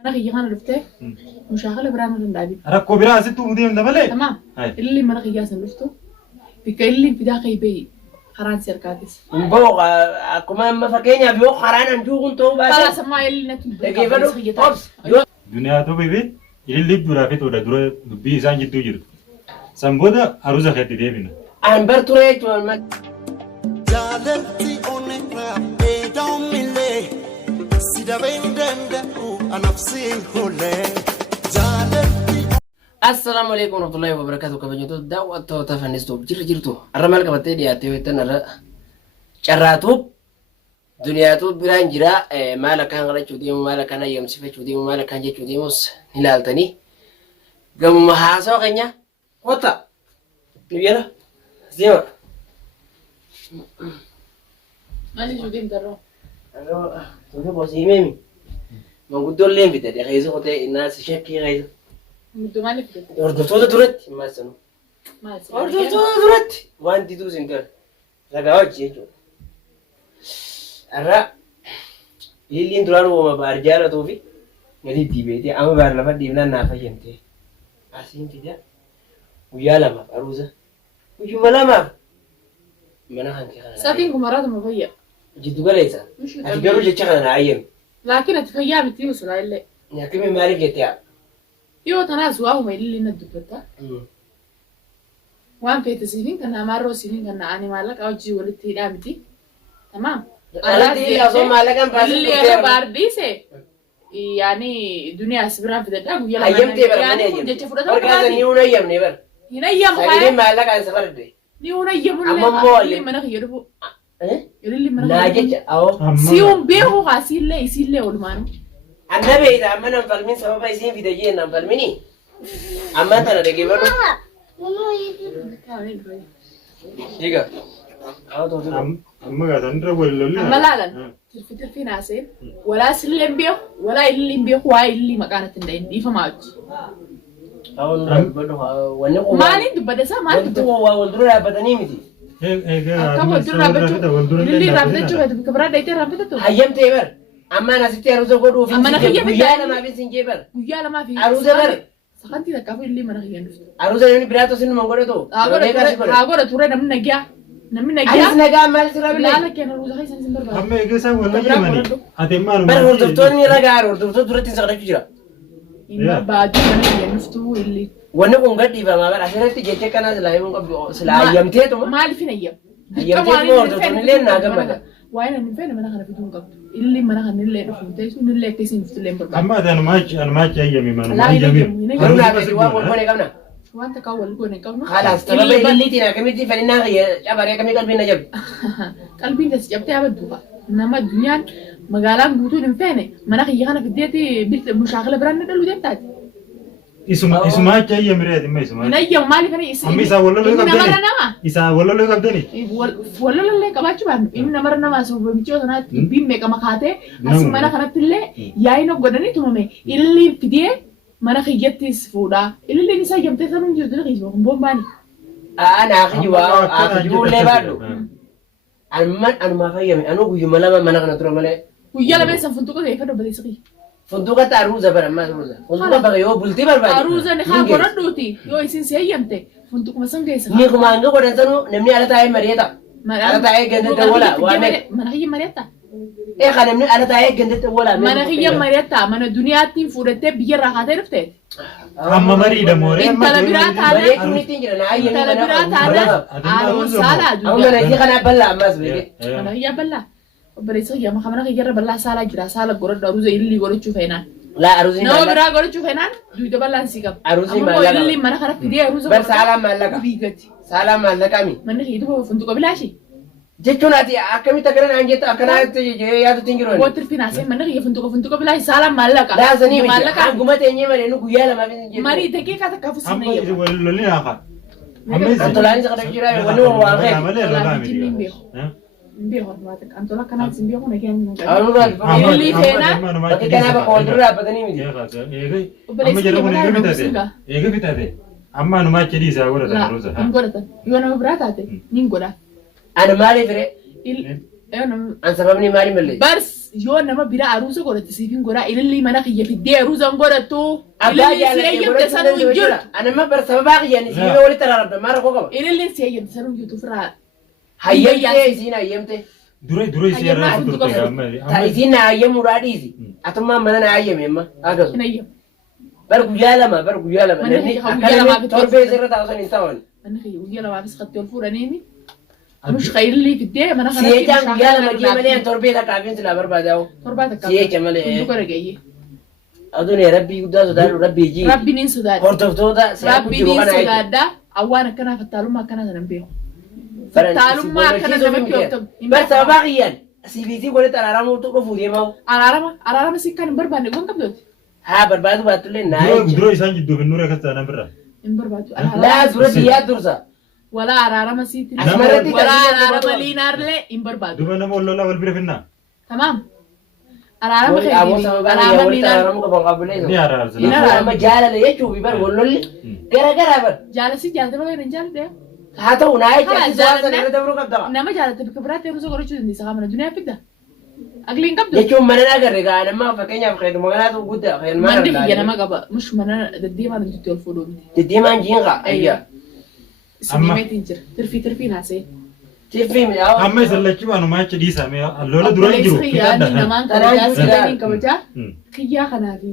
أنا خيّ خان لفته مشاغلة برانا لندابي ركو برا ستو مديم دبلة تمام اللي مرة خيّاس لفته بكلم في داخل بي خران سيركاتس بوق كمان ما فكينا بيوق خرانا نجوم تو بس خلاص ما اللي نتبع كيف له دنيا تو بيبي اللي دورا في تودا دورا دبي زان جدو جرو سامبودا أروزا خدي ديبنا أنا برتوريت ما جالتي أونيرا إيدام ملي سيدا بيندندا أنفسي هولي جالتي السلام عليكم ورحمة الله وبركاته كبجنتو دعوة تفنستو جرتو الرمال كبتة دي أتيوه نرى شراتو دنياتو بران جرا مالا كان غلا چوديمو مالا كان يمسفه چوديمو مالا كان جي چوديموس هلالتني قم محاسو غنيا قطع نبيلا زيما ماشي شو دين درو أنا تقول بسيط ميمي ما قلت له لين بتدي خيزو قطع الناس شكي خيزو مدو مالك بدي أردوتو درت ما سنو ما سي أردوتو درت وان تدو سنتر لقاو جيجو أرا لين درانو وما بارجالا توفي نري ديبيتي أما بارلما ديبنا نافجنتي أسين تجا ويالا ما أروزا ويجملا ما منا خانك خانا ساكن كمرات ما فيا جدو قليسا مش أتجرو جتشا خانا عين لكن اتفيا بتيو سلا اللي ناكمي مالك جتيا يو تناس واو ما اللي ندبتا وان في تسيفين كنا مارو سيفين كنا اني مالك او جي ولتي دامتي تمام أنا دي لازم مالك أم بس اللي أنا بارديسه يعني دنيا سبران في الدنيا ويلا أيام تبر يعني أيام كنت تفرد بركة نيونا أيام نبر هنا أيام سأجري خير مالك عن سفر دي نيونا أيام أما مو اللي منك يربو اللي منك ناجج أو سيوم بيهو غاسيل لي يسيل لي ولمان النبي إذا أما نفعل سبب يسين في دجين نفعل مني أما ترى دقي بنو إيجا أما قاعد أندرا ولا أما لا لا تلفتر في ناسين ولا سلم بيو ولا اللي بيو واي اللي مكانة تندين دي فما أو بنو ونقو ما نيد بدسا ما نيد ونقو والدرا بدني متي كم ودرنا بتشو اللي رابطة شو هذا بكبرة دايتة رابطة تو أيام تبر أما نسيت أروز أقول في أما نخيّة ويانا ما في سنجبر ويا لما في أروز بر سخنتي ذكابي اللي منك ينفس أروز يعني براتو سن مانغورة تو agora ture namna gya أليس نجا مال سراب لا لا لا كان روز هاي سنسن بربا أما إجازة ولا يمني أتمنى بر هردفتوني لا جار هردفتو درت سكرت جرا إن بعد من ينفتو اللي ونقو نقدي فما بر عشان تجيك كنا سلا أيام تيتو ما ألفين أيام أيام تيتو هردفتوني لين ناقم بدا وين نفين من أخنا في دون قبض اللي من أخنا اللي نفهم تيسو اللي كيسين في اللي بربا أما أنا ما جاي من لا جميل هرونا بس وين كنا وانت كاول كون كاول خلاص ترى اللي تينا كميتي فلنا هي جبر كمي قلبي نجب قلبي بس جبتي أبدوها إنما الدنيا مقالات بوتون نفينه من أخي يخنا في ديتي بيت مشاغلة بران ندلو ديتات اسمها جاي مريض ما اسمها من أيام مالي كني اسمه أمي سأقول له إنما مرنا إسا ولا له قبضني ولا لا كباچ بان إنما مرنا ما سو بمشي أنا بيم ميكا مخاته أسمع أنا خنات اللي ياينو قدرني تومي اللي في دي mana khiyattis fuda illee ni saa jamtee sanuu jirtu ni khiisoo kun bombani أنا أخجوا لي بعدو أنا ما فاهم أنا أقول يوم ما نغنى ترى ملأ ويلا بس فندقة كيف ده بدي سقي فندقة تاروزة برا ما تاروزة فندقة بقى يو بولتي برا أروزة نخا قرر دوتي يو يسين سيامته فندقة مثلا كيسا نيجو ما عندو قرر سنو نمني على تاعي مريتا على تاعي جندة ولا وانا mana هي مريتا إيه خلنا نمني على تاعي جندة ولا mana هي مريتا mana الدنيا تين فورته بيجر راحته رفته أما مريضة موري انت لبرات مريت هذا مني تيجي أنا أي انت لبرات هذا أروز سالا أو أنا يجي خنا بلا ما سبيك mana هي بلا بريسو يا ما خمنا كيجر بلا سالا جرا سالا قرر أروز اللي قرر تشوفينا لا أروزي نو برا قرر تشوفينا دويدا بلا سيكاب أروزي ما اللي لك mana خرب كديه أروز بس سلام ما لك بيجتي سلام ما لك أمي mana هيدو فندقة بلاشي jechuun ati akkamitti akkanaan anjetta akkanaatti yaadu tinjiroon Water finance mana kaya funtuka bila salam malaka. daasanii malaka anguma teenyee malee nu guyyaa lama fi Mari teke kata kafu أما sini إذا ya. ولا لي آخر antolaanis akka jira wani waan أما ta'e ملأ لا Jimmy مامي Mbio mata antola kana zimbio kuna kian nunga. anu Amma Ili fena. bakki kana bakka wal dura dhaabbatanii miti أما جربوا نيجي بتاعته نيجي بتاعته أما أنا ما كذي سأقول لك La روزا ingora tan. Iwana mabrata te. Ningora. ana maaliif fire Il Ayo nama An sababni maali malee? bars yoo nama biraa aruusa godhate siifin godhaa ilillii mana kiyya fiddee aruusa godhattu Abbaa ilillii si jaallatee eeyyamte godhachuu sanuu danda'u jiru jechuudha. Anamma bar sababaa kiyyaan isin walitti araarabda maara koo qaba. ililliin si eeyyamte sanuu jiru firaa Hayyamtee isiin hayyamte. Dura isii irraa Hayyammaa turte fi amma Ta isiin na hayyamuudhaa dhiisi. Atummaan mana na hayyame amma agasu. hin eeyyamu Bar guyyaa lama Manni namni kiyya guyyaa lamaa akkanatti fi torbee isirra taa'usan hin ta'an. manni kiyya guyyaa lamaafis qatti ol fuudhaniimi nush ilillii fiddee mana Si'eechaan guyyaa lama kee malee an torbee takkaafin silaa barbaadaa'u. torbaa takka Si'eecha malee. hunduka dhagayyee Aduun rabbii guddaa sodaadhu rabbii jii. rabbiin hin sodaadha Hordoftoota si'aa rabbiin jiru hin kana jechuudha. sodaadha awwaan akkanaa fattaalummaa akkanaa sana hin beeku fattaalummaa akkana namatti ooftamu hin Bar beeku. sababaa kiyyaan CBC godhatti araaramuutu dhufu deemamu. araarama si kan hin barbaanne gon qabdooti Haa barbaadu baattullee naa jecha. dura isaan jidduu fi nuura akka ta'an birra. hin barbaadu Laa dura biyyaa dursa. wala araarama siiti Asmarratti wala kan araarama liinaarlee hin barbaadu Duba nama wallolaa wal bira finnaa. tamaam araarama Aboo keetii sababaa araarama kiyyaa walitti liinaar araaramu qaban qabulee. Ni araarsa. Ni araarsa. Amma jaalala jechuufi bar wallolli gara garaa bar. jaalasi jaalatama kan hin jaaladhe Haa ta'u naa jecha Haa, ati su'aa sana jaalanna. irra dabruu qabda. nama jaalatte bakka biraatti yeroo isa godhachuu dandeessa qaama duniyaa fidda agliin qabdu Jechuun mana naa garre gaa nama fakkeenyaaf fayyadama kanaatu guddaa fayyadama mandi kiyya nama qaba mush mana deddeemaan hojjetti ol fuudhuu miti Deddeemaan jiinqa ayyaa. isinimeetiin jira tirfiin haasee Tiffii mi'aawa. Amma isa lachuu waanuma achi dhiisame lola dura hin jiru. Kiyyaanni namaan Kanaan kabajaa jiru sirriin jira. kabajaa kiyyaa kanaa fi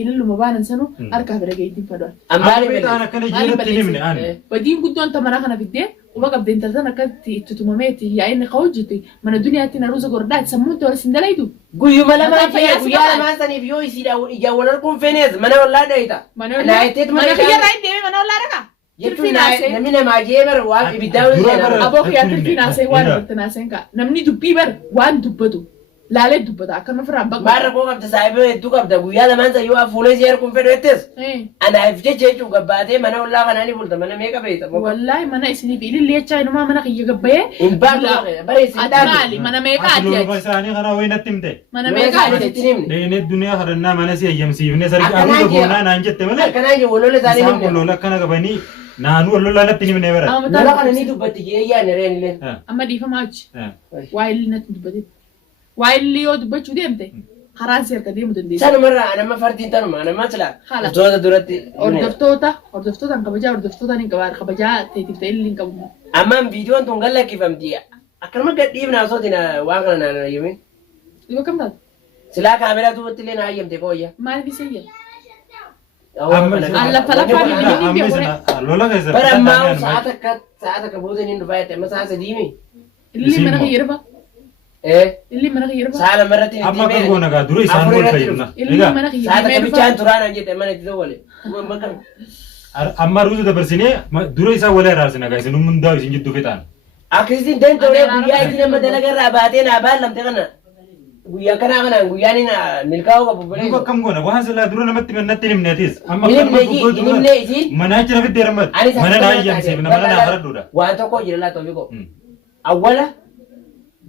ililluma baanan sanu harkaa fira gaheetiin fadhaan. Ammaali Amma ta'an malee. akkana jiratti himne ani. Badiin guddoon tamanaa kana fiddee quba qabdee intaltan akkatti itti tumameeti yaa'inni ka hojjete mana duniyaatti naruusa gordhaati sammuun tola sin dalaytu. Guyyuma lamaa Mataa fayyaa fayyaa guyyaa si lamaa saniif yoo isiidha ijaan wal arguun feenees mana wallaa dhayita. Naa itteetu mana mana kiyyarraa hin deemee mana ollaa dhaqa. jechuun namni namaa jee bara waan ibiddaa wal Dura seenaa. bara- Aboo kiyyaa Akkuma tirfiin haasee waan irratti naaseen ka'a. Namni dubbii bara waan dubbatu laalee dubbata akkana ofirraan baqatu. Maarra koo qabda saayiboo hedduu qabda guyyaa lamaan san yoo fuulee si arguun fedhu jettees. Anaaf jecha jechuun gabbaatee mana ollaa kanaa ni bulta mana meeqa beekta. Wallaahi mana isiniif ilillee jechaa inumaa mana kiyya gabbayee. Hin baatu bara isin Ati dhaabdu. maali mana meeqa Ati ati loluma ati isaanii kana wayi natti himte. mana Meeqa meeqa ati asitti himne. Dheenee duniyaa kadhannaa mana si eeyyamsiifne sarki Akkanaa aruusa jira. boonaa naan jette malee. Akkanaa jiru walola isaanii Isaan kun himne. lola akkana qabanii naanuu wallolaa natti himne bara. Lola kana ni dubbatti jee yaadne reen illee. amma dhiifamaa achi waa illi natti dubbate waa illi yoo dubbachuu deemte karaan si harka deemu dandeessa. Sanumarraa anamma fardiin tanuma anamma silaa. Haala. Hordoftoota duratti. Hordoftootaan kabajaa hordoftootaan hin qabaa kabajaa teetiif ta'e illi hin qabu. Ammaan viidiyoon tun gallakkifamti. Akkanuma gadhiifna osootiin waan kana naan hayyamin. Dhibba kam taate Silaa kaameraa duubatti illee na hayyamte kooyya. maaliif isa iyya? Lola keessa. Bara ammaa sa'a takka booda ni dhufaa jette amma sa'a sadiimi. Illi mana kiyya irra illi mana kiyya irra Sa'a lamarratti ni Amma kan goona gaa dura isaan wal fayyadna. illi mana kiyya Sa'a takka irra bichaan turaan an jette mana itti tole. Amma ruusa dabarsinee dura isaa wal araarsina gaa isin hundaa isin jidduu fixaan. Akkasitti dantooree guyyaa itti nama dalagarraa baatee naa baallamte kana. Guyyaa kanaa kanaan guyyaan milkaa'uu qabu Duuba bulee. akkam goona waan silaa dura namatti natti himneetis. Amma Hin kan himne hin himne isiin. mana jira fiddee ramad. Mana naa eeyyamsiifna mana naa haradhuudha. Waan tokko jira laa tolli koo. Awwala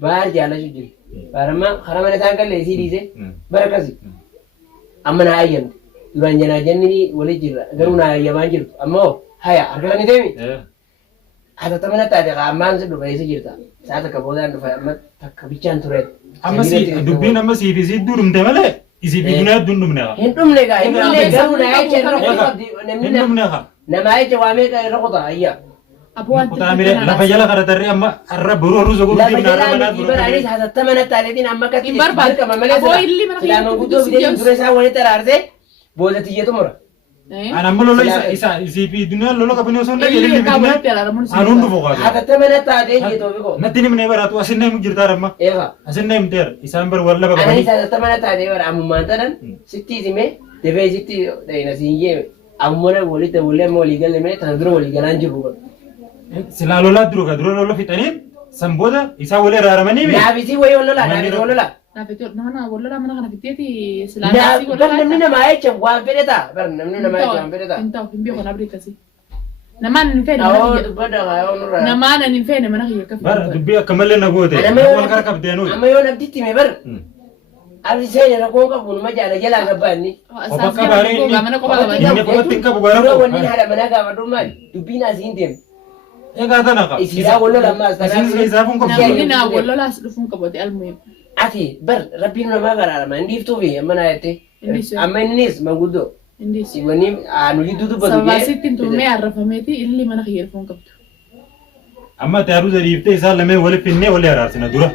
baar jaalachuu jiru. Baarama karaa mana isaan qallee isii dhiise bara akkasi. Amma naa hayyamte. Duraan janaa janni waliin jirra. Garuu naa hayyamaan jirtu. Ammoo haya harka kan deemi. Hata mana taate ammaan si dhufa eessa jirta. Sa'a takka boodaan dhufa amma takka bichaan tureet. Amma dubbiin amma siifi sidduu dhumte malee isii fi dunyaa hedduun dhumne haa. Hin dhumne gaa hin dhumne garuu naa jecha irra Hin qabdi. dhumne haa. Namaa jecha waa meeqa irra qota ayyaa. Aboo waan Kutaa miree lafa jala kadhatarree amma har'a boroo ruusa Lafa gurgurtii jalaa naannoo miti baraanis hasatta mana taateetiin amma akkatti Hin barbaadu. dirqama malee Aboo illi mana silaa kiyya manguddoo si bidee jeesu. dura isaa walitti araarsee booda xiyyeetu mura. An amma lola isa isii fi dunyaa lola qabanii osoo hin dhageenye illi ilmi qaama dunyaa itti araaramuun si anuun dhufu qabu. Hasatta mana taatee jeetoo biko. Natti nimnee baraatu asin neemu jirtaar amma. Eefa. Asin neemteer isaan bar wal laba Anis qabanii. hasatta mana taatee bara ammummaan tanan sitti isimee dafee sitti dhayina siin jeeme. Ammuma walitti walii amma walii galle mee tana dura walii galaan jirru. Silaa lolaa dura lola fixanii san booda isaa walii araaramanii mi. Naafisii wayii wallolaa naafisii wallolaa. nama wallolaa mana kana fitteeti Bar namni namaa jecha waan fedhe ta'a. Bar namni namaa jecha waan fedhe ta'a. hin ta'u hin beeku na bireekkasi namaan hin feene mana Awoo kiyya dubbadha kaayoo nurraa. namaan hin feene mana kiyya akka Bara dubbii akka malee na goote. Wal gara qabdee nuyi. Amma yoo nabditti hime bar. Abdi seenya rakkoo qabu nama jaala jalaa gabbaanni. Obakka baaree mana qofa inni qabanii qofatti hin qabu Dura gara wanni haadha manaa gaafadhu maali? Dubbiin asii hin deemu. Egaa tana qaba. Isiidhaa walloo lammaas Isinis isaafuu hin qabdu. Inni naa wallolaas dhufuun qabote almuhim. ati bar rabbiin namaa garaarama indiiftuu fi amma naa jettee amma innis manguddoo Indis. wani anu hidduu dubbatu Sabaasittiin tummee arrafameeti illi mana kiyya dhufuun qabdu. Amma ati haruusa dhiiftee isaan lameen walitti finnee walii araarsina dura.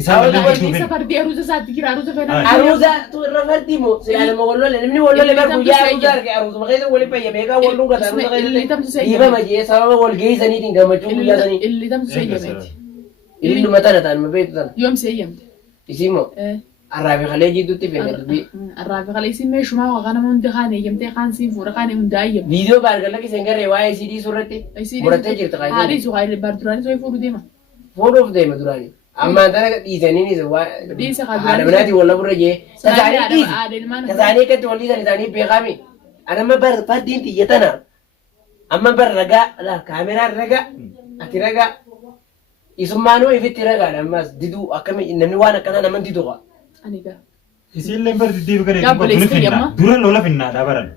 Isaan lameen Wanti gidduu isa finne. fardii aruusa isaatti jira aruusa fedhan. aruusa tu irra fardi mo silaama walloole namni walloole bar guyyaa aruusa arge aruusa maqeessa wali fayyame egaa walluun gata aruusa keessa dhiiba majee sababa wal geessaniitiin gammachuu guyyaa sanii Illi tamtu seeyyameeti. illi dhumatana ta'an ma beektu tana Yoom seeyyamte? isiimo arraafi kalee jidduutti feene dubbii Arraafi kalee isin meeshumaa waa kana hundi kaan eeyyamtee kaan siin fuudha kaan hundaa eeyyamte. viidiyoo baargalla kisen garee waa'ee sidii suurratti murattee jirta Haadhi isu haadhi baarduraanis way fuudhu deema. fuudhuuf deema duraanii ammaan tana dhiisaniinis Dhiisa kaa haadha manaatii walla burra jee tasaanii dhiisi haadha ilmaan tasaanii akkatti wal dhiisan isaanii beekami anamma bar faddiin xiyyatana amma bar ragaa kaameraan ragaa ati ragaa isummaanuu ifitti ragaadha ammas diduu akkami namni waan akkanaa naman didu qaba. ani gaa. Isiillee bar diddiif garee Yaa tokko tuni buleessa finna. yamma. Dura lola finnaadha baran.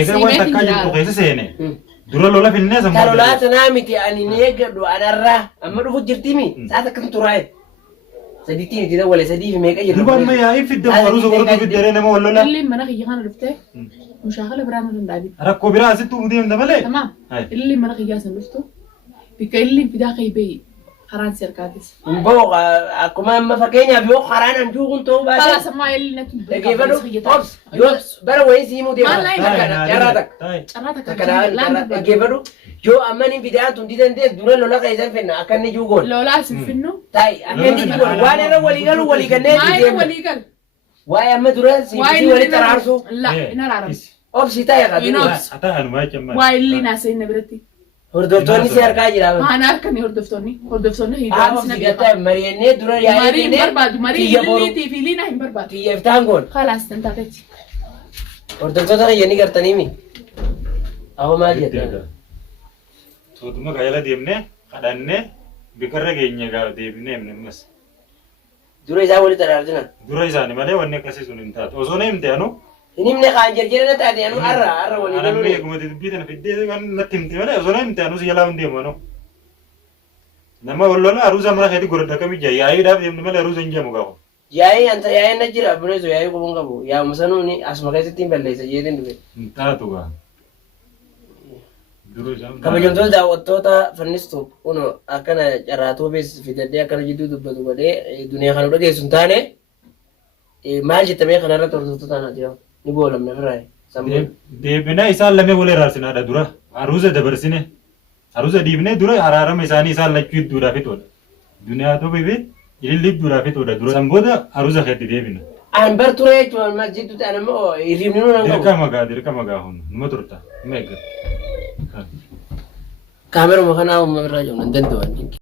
Egaa waan takkaa jirtu keessa seene. Dura lola finnee sammuu. Kalolaa sanaa miti ani neegadhu anarraa amma dhufu jirtimi saata akkam turaaye sadiitti miti wale sadii fi meeqa jirtu. Duba amma yaa'ii fidda haruusa warra fiddee nama wal lola. Illi mana kiyya kana dhuftee mushaakala biraan hin daadhi. Rakkoo biraa asitti deemta malee. Tamaam. Hai. Illi mana kiyyaa san dhuftu bikka illi fidaa kai bayi karaan si harkaatis. Mboo akkuma amma fakkeenyaaf yoo karaan hanjuu kun ta'uu Kala baate sama illi natti dhaggeeffadhu obs yoo bara wayii siimuu deema Maal carraa takka. carraa takka Takkanaa dhaggeeffadhu yoo amma ni fidaan tun didan ta'e dura lola keessan fenna akka inni jiru goon. lolaa si finnu. Taayi akka inni jiru goon waan irra walii galu walii gannee Maayii deemna. walii gal. Waa'ee amma dura siibisii walitti araarsu La in araaramu. obsi taa'e akka Inoos. dura. Ataa hanumaa jecha Waa illi naasee inni biratti. Hordoftoonni si harkaa jira. Maana harkanii hordoftoonni Haa hiidhaan obsi gataa mari'annee dura Marii hin yaa'ee barbaadu marii illiitii fi liinaa hin barbaadu. xiyyeeftaan goon. Kalaas tan taatetti. Hordoftoota keenyanii gartaniimi. Ahoo maal jettaa? Sootuma gaayala deemnee kadhannee bikarra keenya gaa deebinee ammas. Dura isaa walitti araartina. Dura isaanii malee wanni akkasii sun hin taatu. Osoo na himte anu. Hin himne kaan jarjarana taate anu har'a walii Anamni galuun. eeguma dubbii tana fiddee waan natti himte malee osoo na himte anu si jalaa hin deemu anu. Nama wal lola haruusa mara keetii godhadha kamii jaa yaa'iidhaaf deemne malee haruusa hin jeemu gaafa. Yaa'ii anta yaa'ii na jira buneesu yaa'ii qubuun qabu. Yaa'uma sanuuni asuma keessatti hin balleessa jeetiin dhufe. Hin taatu gaa. Dura isaan. Kabajamtoota daawwattoota fannistu kun akkana carraatuu bees fidadhee akkana jidduu dubbatu godhee duniyaa kana dhageessu hin taane maal jettamee kanarratti hordoftoota taana jira ni boolamna firaaye. Deebinaa isaan lamee wal iraarsinaadha dura. Haruusa dabarsine. Haruusa dhiibnee dura araarama isaanii isaan lachuu idduudhaaf fixoodha. Duniyaa ta'uu fi ililli idduudhaaf fixoodha dura. San booda haruusa keetti deebina. An bar ture jechuun masjiddu ta'an immoo hirribni nuun hin qabu. Dirqama gaa hunda. Numa turta. Numa eeggata. Kaameruma kanaa uumama irraa jiru nan danda'u.